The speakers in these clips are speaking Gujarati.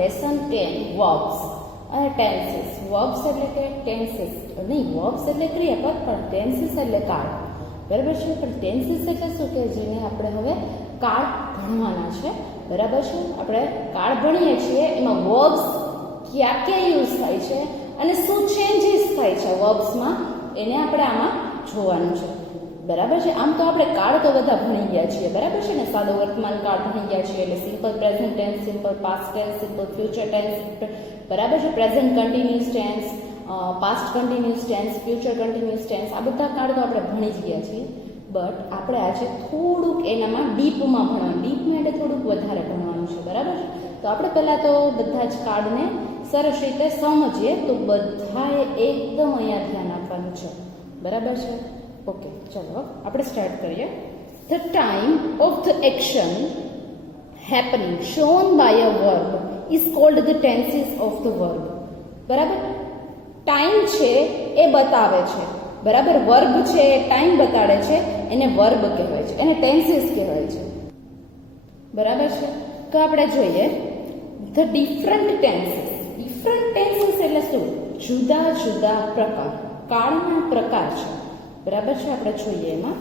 લેસન 10 વર્બ્સ અને ટેન્સીસ. વર્બ્સ એટલે કે ટેન્સીસ નહીં, વર્બ્સ એટલે ક્રિયાપદ, પણ ટેન્સીસ એટલે કાળ. બરાબર છે. પણ ટેન્સીસ એટલે શું કે જેને આપણે હવે કાળ ભણવાના છે. બરાબર છે. આપણે કાળ ભણીએ છીએ એમાં વર્બ્સ ક્યાં ક્યાં યુઝ થાય છે અને શું ચેન્જીસ થાય છે વર્બ્સમાં, એને આપણે આમાં જોવાનું છે. બરાબર છે. આમ તો આપણે કાળ તો બધા ભણી ગયા છીએ. બરાબર છે ને. સાદો વર્તમાન કાળ ભણી ગયા છીએ, એટલે simple present tense, simple past tense, simple future tense. બરાબર છે. Present continuous tense, past continuous tense, future continuous tense, આ બધા કાળ તો આપણે ભણી જ ગયા છીએ. બટ આપણે આજે થોડુંક એનામાં ડીપમાં ભણવાનું, ડીપમાં એટલે થોડુંક વધારે ભણવાનું છે. બરાબર છે. તો આપણે પહેલાં તો બધા જ કાળને સરસ રીતે સમજીએ. તો બધાએ એકદમ અહીંયા ધ્યાન આપવાનું છે. બરાબર છે. ઓકે, ચલો આપણે સ્ટાર્ટ કરીએ. The time of the action happening shown by a verb is called the tenses of the verb. બરાબર. ટાઈમ છે એ બતાવે છે. બરાબર. વર્બ છે એ ટાઈમ બતાડે છે, એને વર્બ કહેવાય છે, એને ટેન્સીસ કહેવાય છે. બરાબર છે. તો આપણે જોઈએ the different tenses. Different tenses એટલે શું? જુદા જુદા પ્રકાર, કાળના પ્રકાર છે. બરાબર છે. આપણે જોઈએ એમાં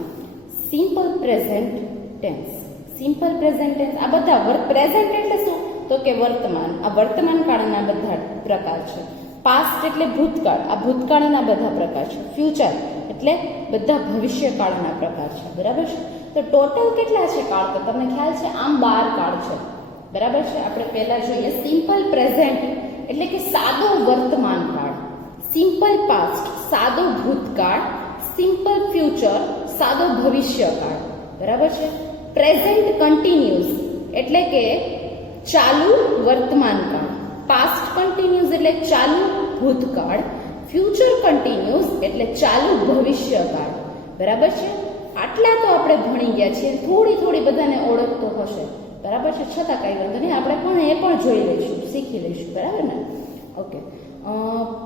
simple present tense. Simple present tense આ બધા પ્રેઝન્ટ એટલે શું? તો કે વર્તમાન. આ વર્તમાન કાળના બધા પ્રકાર છે. પાસ્ટ એટલે ભૂતકાળ, આ ભૂતકાળના બધા પ્રકાર છે. ફ્યુચર એટલે બધા ભવિષ્યકાળના પ્રકાર છે. બરાબર છે. તો ટોટલ કેટલા છે કાળ? તો તમને ખ્યાલ છે આમ 12 કાળ છે. બરાબર છે. આપણે પહેલા જોઈએ સિમ્પલ પ્રેઝન્ટ એટલે કે સાદો વર્તમાન કાળ, સિમ્પલ પાસ્ટ સાદો ભૂતકાળ, સિમ્પલ ફ્યુચર સાદો ભવિષ્યકાળ. બરાબર છે. પ્રેઝન્ટ કન્ટિન્યુઅસ એટલે કે ચાલુ વર્તમાન કાળ, પાસ્ટ કન્ટિન્યુઅસ એટલે ચાલુ ભૂતકાળ, ફ્યુચર કન્ટિન્યુઅસ એટલે ચાલુ ભવિષ્યકાળ. બરાબર છે. આટલા તો આપણે ભણી ગયા છીએ. થોડી થોડી બધાને ઓળખ તો હશે. બરાબર છે. છતાં કાંઈ વાંધો નહીં, આપણે પણ એ પણ જોઈ લઈશું, શીખી લઈશું. બરાબર ને. Okay.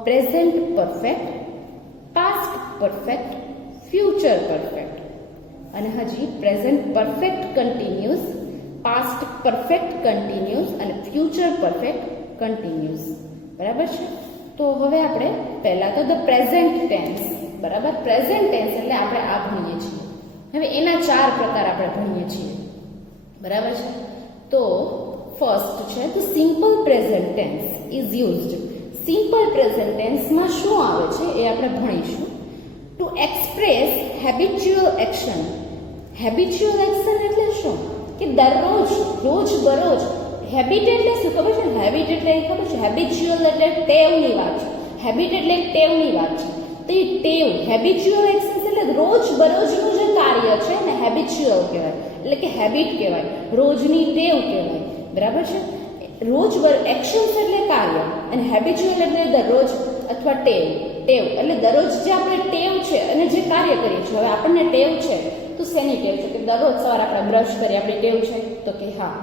Present perfect, past perfect, future perfect, અને હજી present perfect continuous, past perfect continuous અને ફ્યુચર પરફેક્ટ કન્ટિન્યુઅસ. બરાબર છે. તો હવે આપણે પહેલા તો ધ પ્રેઝન્ટ ટેન્સ. બરાબર. પ્રેઝન્ટ ટેન્સ એટલે આપણે આ ભણીએ છીએ. હવે એના 4 પ્રકાર આપણે ભણીએ છીએ. બરાબર છે. તો ફર્સ્ટ છે the simple present tense is used. Simple present ટેન્સમાં શું આવે છે એ આપણે ભણીશું. To express habitual action. Habitual action એટલે શું? કે દરરોજ, રોજ બરોજ. હેબિટ એટલે શું ખબર છે? હેબિટ એટલે ખબર છે? હેબિચ્યુઅલ એટલે ટેવની વાત છે. હેબિટ એટલે ટેવની વાત છે. તો એ ટેવ, હેબિચ્યુઅલ એક્શન એટલે રોજ બરોજનું જે કાર્ય છે ને હેબિચ્યુઅલ કહેવાય, એટલે કે હેબિટ કહેવાય, રોજની ટેવ કહેવાય. બરાબર છે. રોજ એક્શન્સ એટલે કાર્ય અને હેબિચ્યુઅલ એટલે દરરોજ અથવા ટેવ. ટેવ એટલે દરરોજ જે આપણે ટેવ છે અને જે કાર્ય કરીએ છીએ. હવે આપણને ટેવ છે તો શેની ટેવ છે? કે દરરોજ સવારે આપણે બ્રશ કરીએ, આપણી ટેવ છે? તો કે હા.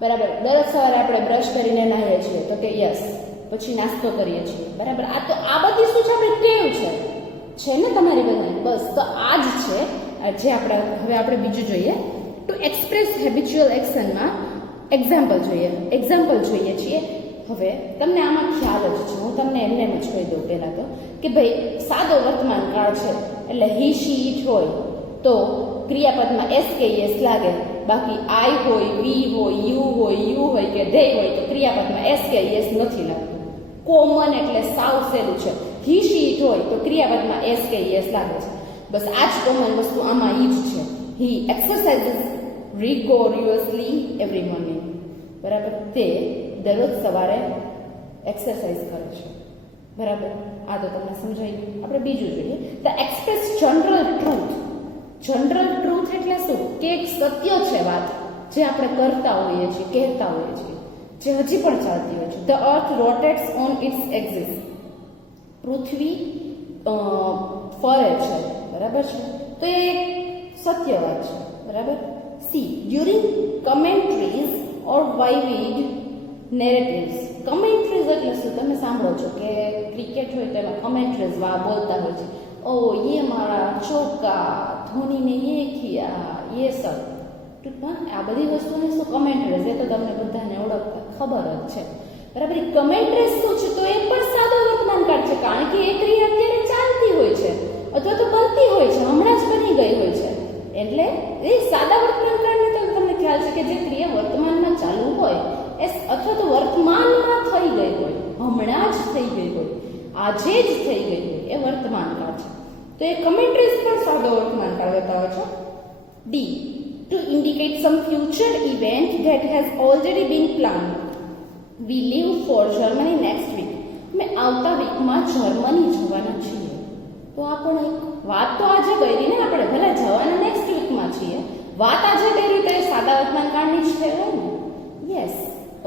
બરાબર. દરરોજ સવારે આપણે બ્રશ કરીને નાહીએ છીએ? તો કે યસ. પછી નાસ્તો કરીએ છીએ. બરાબર. આ બધી શું છે? આપણી ટેવ છે ને તમારી બધાની? બસ તો આ જ છે જે આપણે હવે આપણે બીજું જોઈએ. ટુ એક્સપ્રેસ હેબિચ્યુઅલ એક્શનમાં એક્ઝામ્પલ જોઈએ છીએ. હવે તમને આમાં ખ્યાલ જ છે, હું તમને એમને જ કહી દઉં પહેલાં તો કે ભાઈ સાદો વર્તમાન કાળ છે એટલે હી શી ઇટ હોય તો ક્રિયાપદમાં એસ કે એસ લાગે. બાકી આઈ હોય, વી હોય, યુ હોય કે ધે હોય તો ક્રિયાપદમાં એસ કે એસ નથી લાગતું. કોમન એટલે સાવ સહેલું છે. હી શી ઇટ હોય તો ક્રિયાપદમાં એસ કે એસ લાગે છે. બસ આ જ કોમન વસ્તુ આમાં ઈ જ છે. હી એક્સરસાઇઝીસ rigorously every morning. બરાબર. તે દરરોજ સવારે એક્સરસાઇઝ કરે છે. બરાબર. આ તો તમને સમજાય. આપણે બીજું જોઈએ the express general truth. General truth એટલે શું? કે એક સત્ય છે વાત જે આપણે કરતા હોઈએ છીએ, કહેતા હોઈએ છીએ, જે હજી પણ ચાલતી હોય છે. The earth rotates on its axis. પૃથ્વી ફરે છે. બરાબર છે. તો એ સત્ય વાત છે. બરાબર. સી ડ્યુરિંગ કમેન્ટ્રીઝ ઓર વાઇવિડ નેરેટિવ્સ. કમેન્ટ્રીઝ એટલે શું? તમે સાંભળો છો કે ક્રિકેટ હોય તો એમાં કમેન્ટ્રીઝ બોલતા હોય છે. ઓ યે મારા ચોકા, ધોની ને યે કિયા, યે સબ. ટૂંકમાં આ બધી વસ્તુને શું કમેન્ટ્રીઝ, એ તો તમને બધાને ઓળખતા ખબર જ છે, બરાબર. કમેન્ટ્રીઝ શું છે? તો એ પણ સાદો વર્તમાનકાળ છે, કારણ કે એ ક્રિયા અત્યારે ચાલતી હોય છે અથવા તો બનતી હોય છે, હમણાં જ બની ગઈ હોય છે. એટલે એ સાદા વર્તમાનકાળને તો તમને ખ્યાલ છે કે જે ક્રિયા વર્તમાનમાં ચાલુ હોય એ અથવા તો વર્તમાનમાં થઈ ગઈ હોય, હમણાં જ થઈ ગઈ હોય, આજે જ થઈ ગઈ હોય, એ વર્તમાનકાળ છે. તો એ કમેન્ટ્રીઝ પણ સાદો વર્તમાનકાળ બતાવે છે. D, to indicate some future event that has already been planned. We leave for Germany next week. અમે આવતા વીકમાં જર્મની જવાના છીએ. તો આપણે એક વાત તો આજે કરી ને, આપણે ભલે જવાના નેક્સ્ટ વીકમાં છીએ, વાત આજે કરી તો એ સાદા વર્તમાનકાળની જ કહેવાય ને. Yes,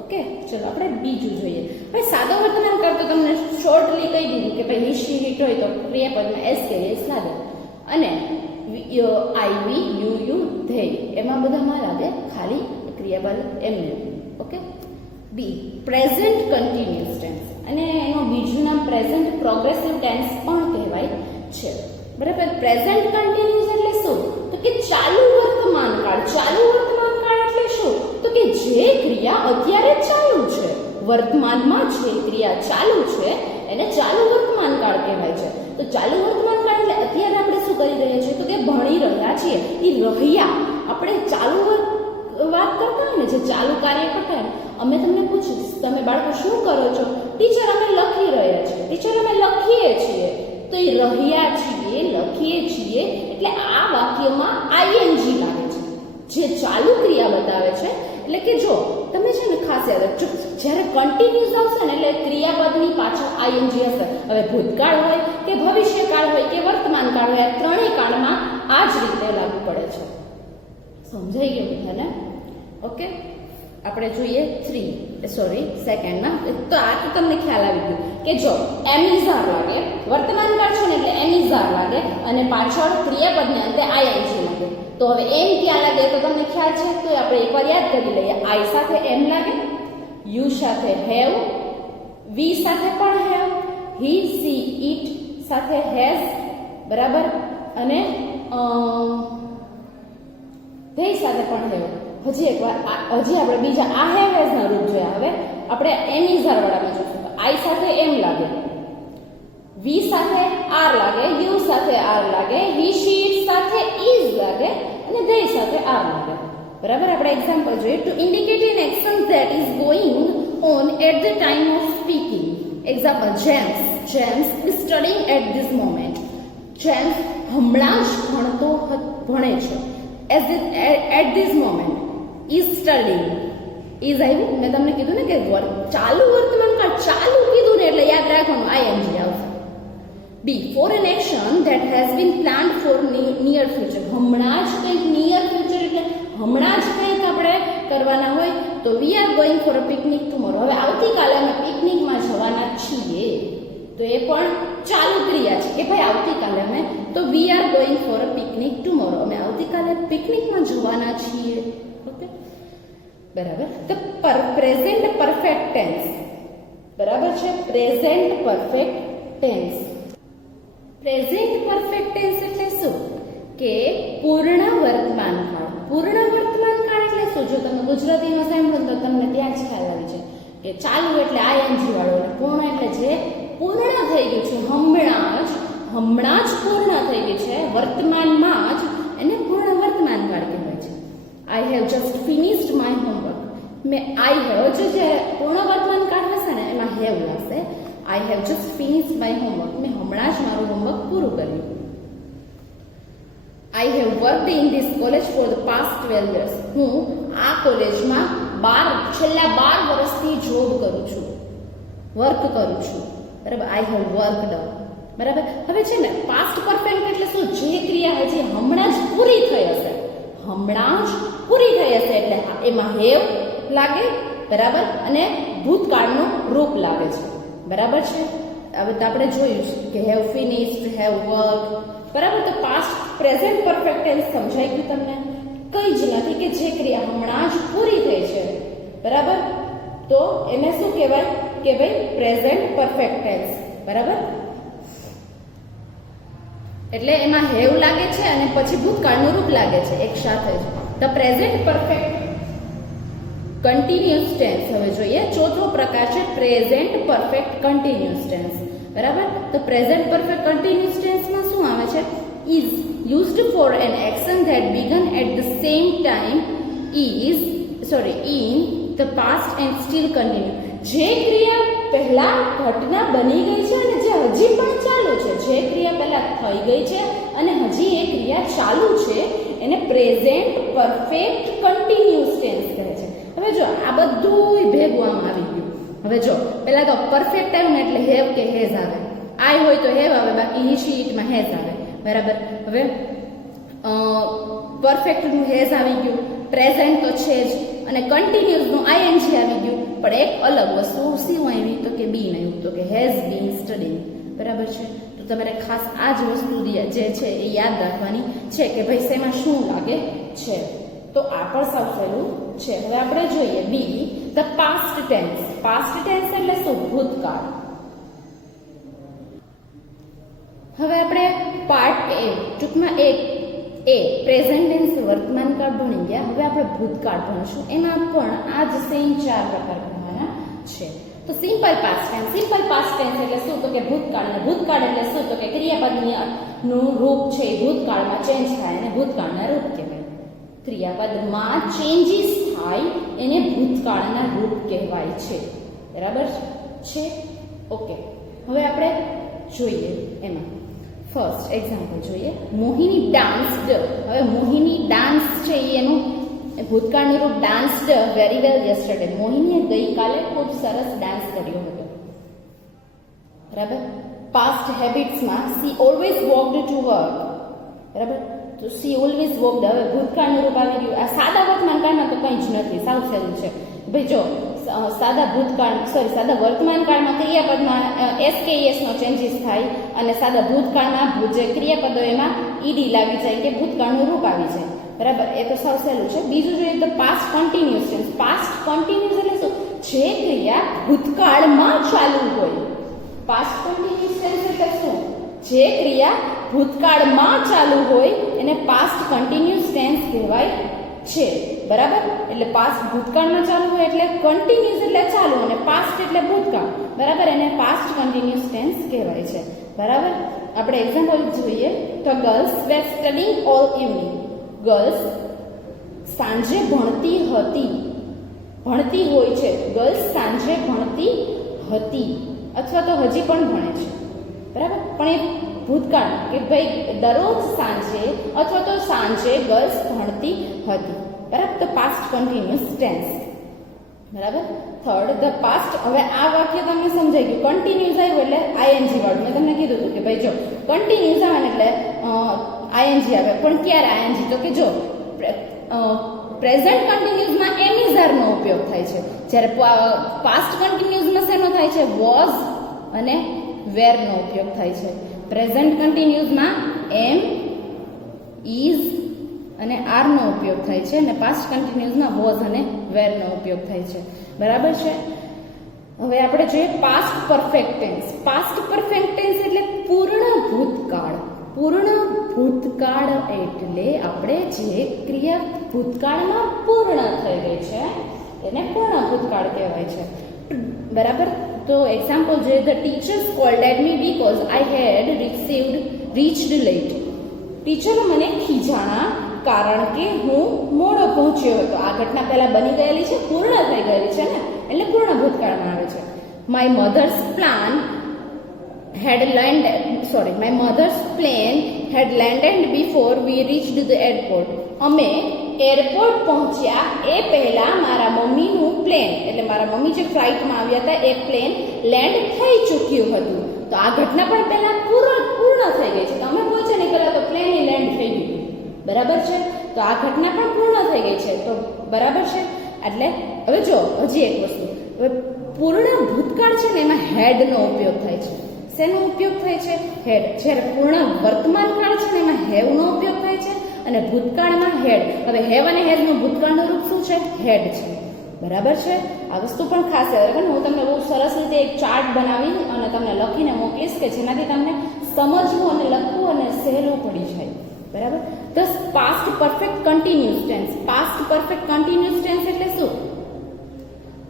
okay. ચલો આપણે બીજું જોઈએ. ભાઈ સાદો વર્તમાનકાળ તો તમને શોર્ટલી કહી દીધું કે ભાઈ હિસ્ટ્રી હિટ હોય તો ક્રિયાપદમાં એસ કે એસ લાગે, અને આઈ વી યુ યુ ધે એમાં બધામાં લાગે ખાલી ક્રિયાપદ એમને. ઓકે. બી, પ્રેઝન્ટ કન્ટિન્યુઅસ ટેન્સ, અને એનું બીજું નામ પ્રેઝન્ટ પ્રોગ્રેસિવ ટેન્સ પણ કહેવાય છે, બરાબર. પ્રેઝન્ટ કન્ટિન્યુઅસ એટલે શું? તો કે ચાલુ વર્તમાનકાળ. ચાલુ વર્તમાનકાળ એટલે શું? તો કે જે ક્રિયા અત્યારે ચાલુ છે, વર્તમાનમાં જે ક્રિયા ચાલુ છે એને ચાલુ વર્તમાનકાળ કહેવાય છે. તો ચાલુ વર્તમાનકાળ એટલે અત્યારે આપણે શું કરી રહ્યા છીએ? તો કે ભણી રહ્યા છીએ. એ રહ્યા આપણે ચાલુ વાત કરતા હોય ને, જે ચાલુ કાર્ય કરતા હોય, અમે તમને પૂછીશ તમે બાળકો શું કરો છો? ટીચર અમે લખી રહ્યા છીએ. ટીચર અમે લખીએ છીએ. તો એ રહ્યા છીએ, લખીએ છીએ, એટલે આ વાક્યમાં આઈએનજી લાગે છે, જે ચાલુ ક્રિયા બતાવે છે. એટલે કે જો તમે છે ને ખાસ યાદ રાખજો, જ્યારે કન્ટિન્યુઅસ આવશે ને એટલે ક્રિયાપદની પાછળ આઈએનજી હશે. હવે ભૂતકાળ હોય કે ભવિષ્યકાળ હોય કે વર્તમાનકાળ હોય, આ ત્રણેય કાળમાં આ જ રીતે લાગુ પડે છે. સમજાઈ ગયું બધાને? ઓકે. આપણે જોઈએ સેકન્ડમાં. તો આ તો તમને ખ્યાલ આવી ગયો કે જો એમિઝાર લાગે, વર્તમાનકાળ છે ને એટલે એમિઝાર લાગે, અને પાછળ ક્રિયાપદને અંતે આઈએનજી લાગે. તો હવે એમ ક્યાં લાગે તો તમને ખ્યાલ છે? તો આપણે એકવાર યાદ કરી લઈએ. આઈ સાથે એમ લાગે, યુ સાથે હેવ, વી સાથે પણ હેવ, હી સી ઇટ સાથે હેઝ, બરાબર, અને ધે સાથે પણ હેવ. હજી એકવાર હજી આપણે બીજા આ હેવ હેઝ ના રૂપ જોયા. હવે આપણે એમિઝાર વાળામાં જોઈશું. તો આઈ સાથે એમ લાગે, વી સાથે આર લાગે, યુ સાથે આર લાગે, હી શી ઇટ સાથે ઇઝ લાગે, અને ધે સાથે આર લાગે, બરાબર. આપણે એક્ઝામ્પલ જોઈએ. To indicate an action that is going on at the time of speaking. Example, James is studying at this moment. James હમણાં જ ભણે છે. At this moment is studying. Is આવ્યું, મેં તમને કીધું ને કે ચાલુ વર્તમાનકાળ ચાલુ કીધું ને એટલે યાદ રાખવાનું આઈએનજી આવશે. B, for an action that has been planned for near future. હમણાં જ કંઈક નિયર ફ્યુચર એટલે હમણાં જ કંઈક આપણે કરવાના હોય. તો we are going for a picnic tomorrow. હવે આવતીકાલે અમે પિકનિકમાં જવાના છીએ. તો એ પણ ચાલુ ક્રિયા છે કે ભાઈ આવતીકાલે અમે, તો we are going for a picnic tomorrow. અમે આવતીકાલે પિકનિકમાં જવાના છીએ. ઓકે, બરાબર. તો પ્રેઝન્ટ પરફેક્ટ ટેન્સ, બરાબર છે. Present perfect tense. Present perfect tense એટલે શું? કે પૂર્ણ વર્તમાનકાળ. પૂર્ણ વર્તમાનકાળ એટલે શું? જો તમે ગુજરાતીમાં સાંભળો તો તમને ત્યાં જ ખ્યાલ આવી છે કે ચાલુ એટલે આઈએનજી વાળો, અને પૂર્ણ એટલે જે પૂર્ણ થઈ ગયું છે, હમણાં જ પૂર્ણ થઈ ગયું છે, વર્તમાનમાં જ, એને પૂર્ણ વર્તમાનકાળ કહેવાય છે. I have just finished my homework. I have જે પૂર્ણ વર્તમાનકાળ હશે ને એમાં હેવ લાગશે. I have just finished my homework. મેં હમણાં જ મારું હોમવર્ક પૂરું કર્યું. I have worked in this college for the past 12 years. હું આ કોલેજમાં છેલ્લા 12 વર્ષથી જોબ કરું છું, વર્ક કરું છું, બરાબર. આઈ હેવ વર્કડ, બરાબર. હવે છે ને પાસ્ટ પરફેક્ટ એટલે શું? જે ક્રિયા હજી હમણાં જ પૂરી થઈ હશે, હમણાં જ પૂરી થઈ હશે એટલે એમાં હેવ લાગે, બરાબર, અને ભૂતકાળનું રૂપ લાગે છે, બરાબર છે. હવે તો આપણે જોયું કે હેવ ફિનિશ્ડ, હેવ વર્ક, બરાબર. તો પાસ્ટ પ્રેઝન્ટ પરફેક્ટ ટેન્સ સમજાઈ ગયું તમને? કઈ જ નથી કે જે ક્રિયા હમણાં જ પૂરી થઈ છે, બરાબર. તો એને શું કહેવાય? કે ભાઈ પ્રેઝન્ટ પરફેક્ટ ટેન્સ, બરાબર. એટલે એમાં હેવ લાગે છે અને પછી ભૂતકાળનું રૂપ લાગે છે એક સાથે જ. The present perfect continuous tense. હવે જોઈએ ચોથો પ્રકાર છે પ્રેઝન્ટ પરફેક્ટ કન્ટિન્યુઅસ ટેન્સ. બરાબર. તો પ્રેઝન્ટ પરફેક્ટ કન્ટિન્યુઅસ ટેન્સમાં શું આવે છે? Is used for an action that began at the same time in the past and still continue. જે ક્રિયા પહેલા ઘટના બની ગઈ છે અને જે હજી પણ ચાલુ છે, જે ક્રિયા પહેલા થઈ ગઈ છે અને હજી એ ક્રિયા ચાલુ છે, એને પ્રેઝન્ટ પરફેક્ટ કન્ટિન્યુઅસ ટેન્સ કહે છે. હવે જો આ બધું ભેગું આમ આવી ગયું. હવે જો પહેલા તો પરફેક્ટ આવ્યું ને એટલે હેવ કે હેઝ આવે. આઈ હોય તો હેવ આવે, બાકી હી શી ઇટમાં હેઝ આવે. બરાબર. હવે પરફેક્ટનું હેઝ આવી ગયું, પ્રેઝન્ટ તો છે જ, અને કન્ટિન્યુઅસનું આઈએનજી આવી ગયું. પણ એક અલગ વસ્તુ શું આવી તો કે બીન આવ્યું, તો કે હેઝ બીન સ્ટડીંગ. બરાબર છે. તો તમારે ખાસ આ જ વસ્તુ જે છે એ યાદ રાખવાની છે કે ભાઈ શેમાં શું લાગે છે. તો આ પણ સાવ સહેલું છે. હવે આપણે જોઈએ B, the past tense. Past tense એટલે શું? ભૂતકાળ. હવે આપણે પાર્ટ એ ટૂંકમાં એક પ્રેઝન્ટ ટેન્સ વર્તમાન કાળ ભણી ગયા. હવે આપણે ભૂતકાળ ભણીશું. એમાં પણ આ જ સેમ 4 પ્રકાર ભણવાના છે. તો simple past tense. Simple past tense એટલે શું? તો કે ભૂતકાળ. અને ભૂતકાળ એટલે શું? તો કે ક્રિયાપદનું રૂપ છે એ ભૂતકાળમાં ચેન્જ થાય અને ભૂતકાળના રૂપ કહેવાય. ક્રિયાપદમાં ચેન્જીસ થાય એને ભૂતકાળના રૂપ કહેવાય છે. બરાબર છે? ઓકે. હવે આપણે જોઈએ એમાં ફર્સ્ટ એક્ઝામ્પલ જોઈએ. મોહિની ડાન્સ્ડ. હવે મોહિની ડાન્સ છે એનું ભૂતકાળનું રૂપ ડાન્સ્ડ વેરી વેલ યસ્ટરડે. મોહિનીએ ગઈકાલે ખૂબ સરસ ડાન્સ કર્યો હતો. બરાબર. પાસ્ટ હેબિટ્સમાં she always walked to work. બરાબર. તો સી ઓલવેઝ વોકડ. હવે ભૂતકાળનું રૂપ આવી ગયું. આ સાદા વર્તમાન કાળમાં તો કંઈ જ નથી, સાવ સહેલું છે. ભાઈ જો સાદા વર્તમાન કાળમાં ક્રિયાપદમાં એસકેએસ નો ચેન્જીસ થાય અને સાદા ભૂતકાળમાં જે ક્રિયાપદો એમાં ઈડી લાગી જાય કે ભૂતકાળનું રૂપ આવી જાય. બરાબર. એ તો સાવ સહેલું છે. બીજું જોઈએ તો past continuous tense. Past continuous એટલે શું? જે ક્રિયા ભૂતકાળમાં ચાલુ હોય. પાસ્ટ કન્ટિન્યુઅસ ટેન્સ એટલે શું? જે ક્રિયા ભૂતકાળમાં ચાલુ હોય એને પાસ્ટ કન્ટિન્યુઅસ ટેન્સ કહેવાય છે. બરાબર. એટલે પાસ્ટ ભૂતકાળમાં ચાલુ હોય એટલે કન્ટિન્યુઅસ એટલે ચાલુ અને પાસ્ટ એટલે ભૂતકાળ. બરાબર. એને પાસ્ટ કન્ટિન્યુઅસ ટેન્સ કહેવાય છે. બરાબર. આપણે એક્ઝામ્પલ જોઈએ તો girls were studying all evening. ગર્લ્સ સાંજે ભણતી હતી. ભણતી હોય છે. ગર્લ્સ સાંજે ભણતી હતી અથવા તો હજી પણ ભણે છે. બરાબર. પણ એ ભૂતકાળ કે ભાઈ દરરોજ સાંજે અથવા તો સાંજે ગર્લ્સ ભણતી હતી. બરાબર. તો પાસ્ટ કન્ટિન્યુઅસ ટેન્સ. બરાબર. Third the past. હવે આ વાક્ય તમને સમજાઈ ગયું. કન્ટિન્યુઅસ આવ્યું એટલે આઈએનજી વાળું. મેં તમને કીધું હતું કે ભાઈ જો કન્ટિન્યુઅસ આવે એટલે આઈએનજી આવે. પણ ક્યારે આઈએનજી? તો કે જો પ્રેઝન્ટ કન્ટિન્યુઅસમાં એમ ઇઝ આર નો ઉપયોગ થાય છે. જ્યારે પાસ્ટ કન્ટિન્યુઅસમાં શેનો થાય છે? વોઝ અને વેર નો ઉપયોગ થાય છે. પ્રેઝન્ટ કન્ટિન્યુઅસમાં એમ, ઇઝ અને આર નો ઉપયોગ થાય છે અને પાસ્ટ કન્ટિન્યુઅસમાં વોઝ અને વેર નો ઉપયોગ થાય છે. બરાબર છે. હવે આપણે જોઈએ past perfect tense. Past perfect tense એટલે પૂર્ણ ભૂતકાળ. પૂર્ણ ભૂતકાળ એટલે આપણે જે ક્રિયા ભૂતકાળમાં પૂર્ણ થઈ ગઈ છે એને પૂર્ણ ભૂતકાળ કહેવાય છે. બરાબર. તો એક્ઝામ્પલ જોઈએ. The teachers called at me because I had reached late. ટીચરો મને ખીજાણા કારણ કે હું મોડો પહોંચ્યો હતો. આ ઘટના પહેલા બની ગયેલી છે, પૂર્ણ થઈ ગયેલી છે ને, એટલે પૂર્ણ ભૂતકાળમાં આવે છે. My mother's plan had landed before we reached the airport. અમે એરપોર્ટ પહોંચ્યા એ પહેલા મારા મમ્મીનું પ્લેન એટલે મારા મમ્મી જે ફ્લાઇટમાં આવ્યા હતા એ પ્લેન લેન્ડ થઈ ચૂક્યું હતું. તો આ ઘટના પણ પહેલા પૂર્ણ થઈ ગઈ છે. તમે પહોંચે ને પહેલા તો પ્લેન લેન્ડ થઈ ગયું. બરાબર છે. તો આ ઘટના પણ પૂર્ણ થઈ ગઈ છે. તો બરાબર છે. એટલે હવે જો હજી એક વસ્તુ. હવે પૂર્ણ ભૂતકાળ છે ને એમાં હેડ નો ઉપયોગ થાય છે. શેનો ઉપયોગ થાય છે? હેડ. જ્યારે પૂર્ણ વર્તમાન કાળ છે ને એમાં હેવ નો ઉપયોગ થાય છે અને ભૂતકાળમાં હેડ. હવે હેવ અને હેડ નું ભૂતકાળનું રૂપ શું છે? હેડ છે. બરાબર છે. આ વસ્તુ પણ ખાસ યાદ રાખો. હું તમને બહુ સરસ રીતે એક ચાર્ટ બનાવી અને તમને લખીને મોકલીશ કે જેનાથી તમને સમજવું અને લખવું અને સહેલું પડી જાય. બરાબર. This past perfect continuous tense. Past perfect continuous tense એટલે શું?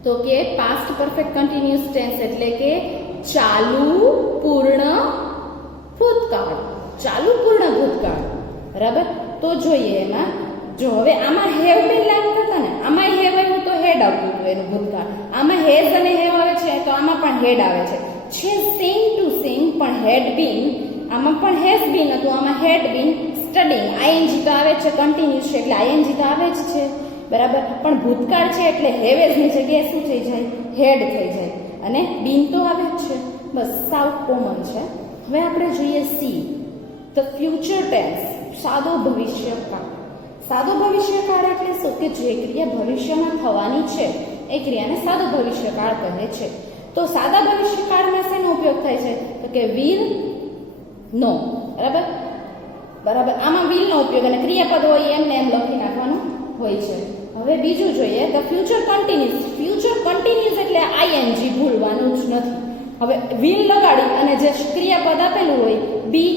તો કે પાસ્ટ પરફેક્ટ કન્ટિન્યુઅસ ટેન્સ એટલે કે ચાલુ પૂર્ણ ભૂતકાળ. ચાલુ પૂર્ણ ભૂતકાળ. બરાબર. તો જોઈએ એમાં, જો હવે આમાં હેવ બીન લાઈન કરતા ને, આમાં હેવ આવ્યું તો હેડ આવતું હતું એનું ભૂતકાળ. આમાં હેઝ અને હેવ આવે છે તો આમાં પણ હેડ આવે છે. છે સિંગ ટુ સિંગ પણ હેડ બીન, આમાં પણ હેઝ બીન હતું, આમાં હેડ બીન. સ્ટડીંગ આઈએનજી તો આવે છે, કન્ટિન્યુઅસ છે એટલે આઈએનજી તો આવે જ છે. બરાબર. પણ ભૂતકાળ છે એટલે હેવેઝ ની જગ્યાએ શું થઈ જાય? હેડ થઈ જાય. અને બીન તો આવે જ છે. બસ સાવ કોમન છે. હવે આપણે જોઈએ સી, ધ ફ્યુચર ટેન્સ. સાદો ભવિષ્યકાળ. સાદો ભવિષ્યકાળ એટલે શું? કે જે ક્રિયા ભવિષ્યમાં થવાની છે એ ક્રિયાને સાદો ભવિષ્યકાળ કહે છે. તો સાદા ભવિષ્યકાળમાં શેનો ઉપયોગ થાય છે? તો કે વિલ, નો. બરાબર. બરાબર. આમાં વિલ નો ઉપયોગ અને ક્રિયાપદ હોય એમને એમ લખી નાખવાનું હોય છે. હવે બીજું જોઈએ તો ફ્યુચર કન્ટિન્યુઅસ. ફ્યુચર કન્ટિન્યુઅસ એટલે આઈએનજી ભૂલવાનું જ નથી. હવે વિલ લગાડી અને જે ક્રિયાપદ આપેલું હોય બી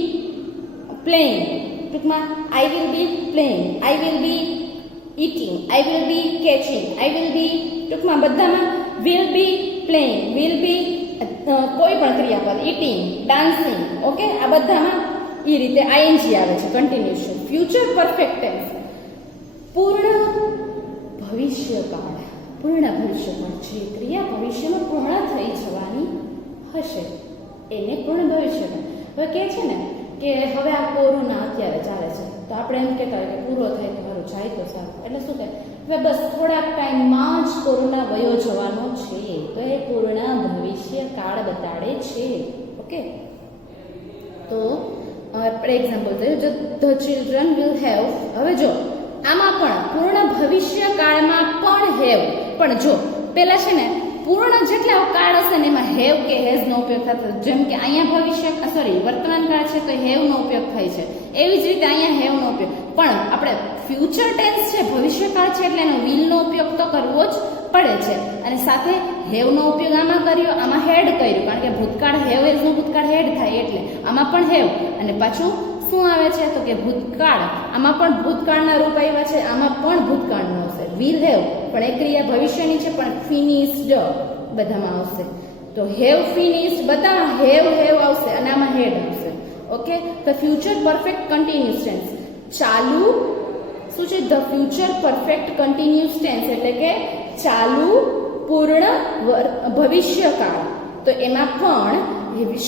પ્લેઇંગ, ટૂંકમાં I will be playing, I will be eating, I will be catching, I will be, ટૂંકમાં બધામાં will be playing, will be કોઈ પણ ક્રિયાપદ, ઈટિંગ, ડાન્સિંગ, ઓકે, આ બધામાં એ રીતે આઈએનજી આવે છે કન્ટિન્યુઅસ. ફ્યુચર પરફેક્ટ ટેન્સ પૂર્ણ ભવિષ્યકાળ. પૂર્ણ ભવિષ્યકાળ જે ક્રિયા ભવિષ્યમાં પૂર્ણ થઈ જવાની હશે એને પૂર્ણ ભવિષ્યકાળ. હવે કે છે ને કે હવે આ કોરોના અત્યારે ચાલે છે તો આપણે એમ કહેતા હોય કે પૂરો થાય તો મારું જાય તો સારું. એટલે શું કહે? હવે બસ થોડાક ટાઈમમાં જ કોરોના વયો જવાનો છે, તો એ પૂર્ણ ભવિષ્યકાળ બતાડે છે. ઓકે. તો આપણે એક્ઝામ્પલ જોઈએ, જો ધ ચિલ્ડ્રન વિલ હેવ. હવે જો આમાં પણ પૂર્ણ ભવિષ્યકાળમાં પણ હેવ, પણ જો પેલા છે ને પૂર્ણ જેટલા કાળ હશે ને એમાં હેવ કે હેઝ નો ઉપયોગ થતો. જેમ કે અહીંયા વર્તમાન કાળ છે તો હેવ નો ઉપયોગ થાય છે, એવી જ રીતે અહીંયા હેવ નો ઉપયોગ. પણ આપણે ફ્યુચર ટેન્સ છે, ભવિષ્યકાળ છે એટલે એનો વિલ નો ઉપયોગ તો કરવો જ પડે છે. અને સાથે હેવ નો ઉપયોગ આમાં કર્યો, આમાં હેડ કર્યું, કારણ કે ભૂતકાળ હેવ એઝ નું ભૂતકાળ હેડ થાય એટલે આમાં પણ હેવ. અને પાછું શું આવે છે? તો કે ભૂતકાળ. આમાં પણ ભૂતકાળના રૂપ આવ્યા છે, આમાં પણ ભૂતકાળનો આવશે. વિલ હેવ પણ એક ક્રિયા ભવિષ્યની છે પણ ફિનિશ્ડ બધામાં આવશે. તો હેવ ફિનિશ્ડ બધામાં હેવ આવશે અને આમાં હેડ આવશે. Okay. The future perfect continuous tense. ચાલુ શું છે? The future perfect continuous tense એટલે કે ચાલુ પૂર્ણ ભવિષ્યકાળ. તો એમાં પણ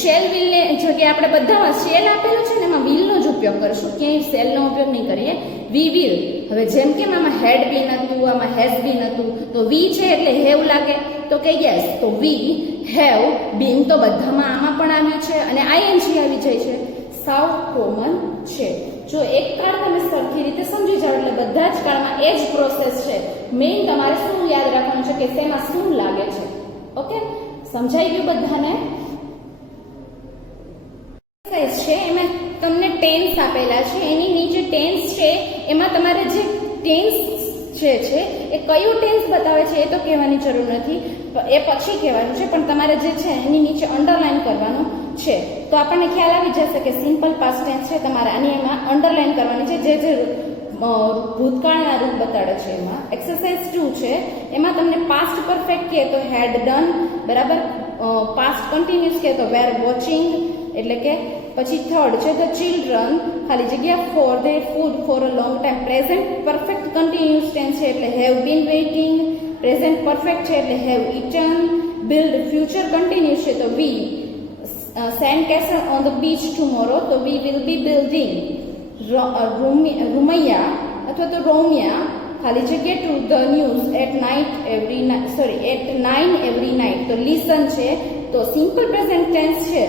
શેલ વિલ ને જગ્યાએ આપણે બધામાં શેલ આપેલું છે ને એમાં વિલ નો જ ઉપયોગ કરીશું, ક્યાંય સેલ નો ઉપયોગ નહીં કરીએ. We will. હવે જેમ કે આમાં હેડ બી નતું, આમાં હેઝ બી નતું, તો વી છે એટલે હેવ લાગે. તો કે યસ, તો વી હેવ બીન તો બધામાં આમાં પણ આવ્યું છે અને આઈએનજી આવી જાય છે. સાવ કોમન છે. જો એક કાળ તમે સરખી રીતે સમજી જાઓ એટલે બધા જ કાળમાં એ જ પ્રોસેસ છે. મેઇન તમારે શું યાદ રાખવાનું છે કે તેમાં શું લાગે છે. ઓકે. સમજાઈ ગયું બધાને? છે એમાં તમને ટેન્સ આપેલા છે, એની નીચે ટેન્સ છે, એમાં તમારે જે ટેન્સ છે એ કયું ટેન્સ બતાવે છે એ તો કહેવાની જરૂર નથી, એ પછી કહેવાનું છે. પણ તમારે જે છે એની નીચે અંડરલાઈન કરવાનું છે તો આપણને ખ્યાલ આવી જશે કે સિમ્પલ પાસ્ટ ટેન્સ છે તમારે આની એમાં અંડરલાઈન કરવાની છે. જે ભૂતકાળના રૂપ બતાડે છે એમાં એક્સરસાઇઝ 2 છે, એમાં તમને પાસ્ટ પરફેક્ટ કહે તો હેડ ડન, બરાબર. પાસ્ટ કન્ટિન્યુઅસ કહે તો વેર વોચિંગ, એટલે કે પછી થર્ડ છે ધ ચિલ્ડ્રન ખાલી જગ્યા for their food for a long time. Present perfect continuous tense છે એટલે have been waiting. Present perfect છે એટલે have eaten. Build future continuous છે તો we sand castle on the beach tomorrow તો વી વિલ બી બિલ્ડિંગ. રૂમૈયા અથવા તો રોમિયા ખાલી જગ્યા to the news at 9 every night તો લિસન છે તો સિમ્પલ પ્રેઝન્ટ ટેન્સ છે,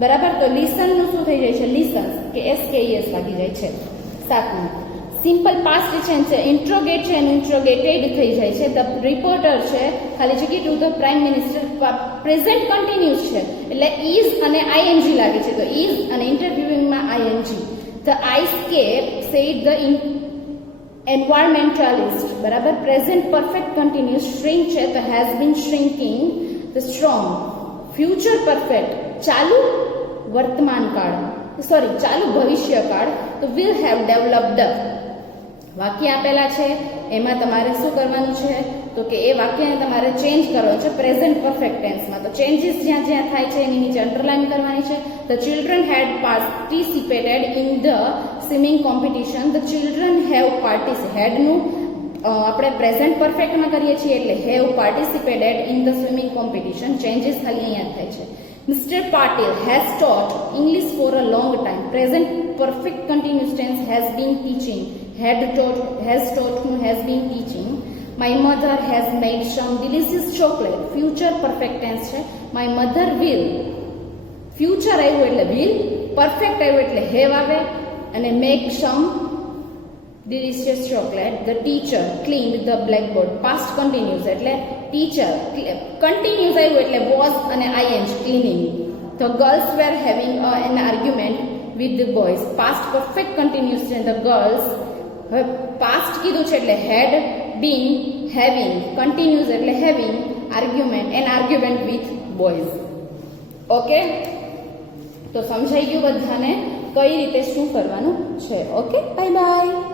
બરાબર. તો લિસન નું શું થઈ જાય છે? લિસન કે SKES લાગી જાય છે. 7 સિમ્પલ પાસ્ટ ટેન્સ છે, ઇન્ટ્રોગેટ છે એનું ઇન્ટ્રોગેટેડ થઈ જાય છે. ધ રિપોર્ટર છે ખાલી જગ્યા to the prime minister. Present continuous છે એટલે ઇઝ અને આઈએનજી લાગે છે તો ઇઝ અને ઇન્ટરવ્યુઇંગમાં ING. The ice cap said the environmentalist, બરાબર. Present perfect continuous. શ્રિંક છે તો has been shrinking. The strong. Future perfect ચાલુ વર્તમાન કાળ, ચાલુ ભવિષ્યકાળ. તો વિલ હેવ ડેવલપ્ડ. વાક્ય આપેલા છે એમાં તમારે શું કરવાનું છે તો કે એ વાક્યને તમારે ચેન્જ કરવાનું છે પ્રેઝન્ટ પરફેક્ટ ટેન્સમાં. તો ચેન્જીસ જ્યાં જ્યાં થાય છે એની નીચે અંડરલાઈન કરવાની છે. The children had participated in the swimming competition. The children have હેડનું આપણે પ્રેઝન્ટ પરફેક્ટમાં કરીએ છીએ એટલે have participated in the swimming competition. Changes ખાલી અહીંયા થાય છે. Mr. Patil has taught English for a long time. Present perfect continuous tense has been teaching. Had taught, has taught, has been teaching. My mother has made some delicious chocolate. Future perfect tense છે. My mother will. Future આવ્યું એટલે will. Perfect આવ્યું એટલે have આવે અને make some delicious chocolate. The teacher cleaned the blackboard. Past continuous એટલે teacher. Continuous આવ્યું એટલે was અને ing cleaning. The girls were having an argument with the boys. Past perfect continuous છે. The girls હવે past કીધું છે એટલે had been having. Continuous એટલે having argument an argument with boys. Okay, તો સમજાઈ ગયું બધાને કઈ રીતે શું કરવાનું છે. Okay, bye bye.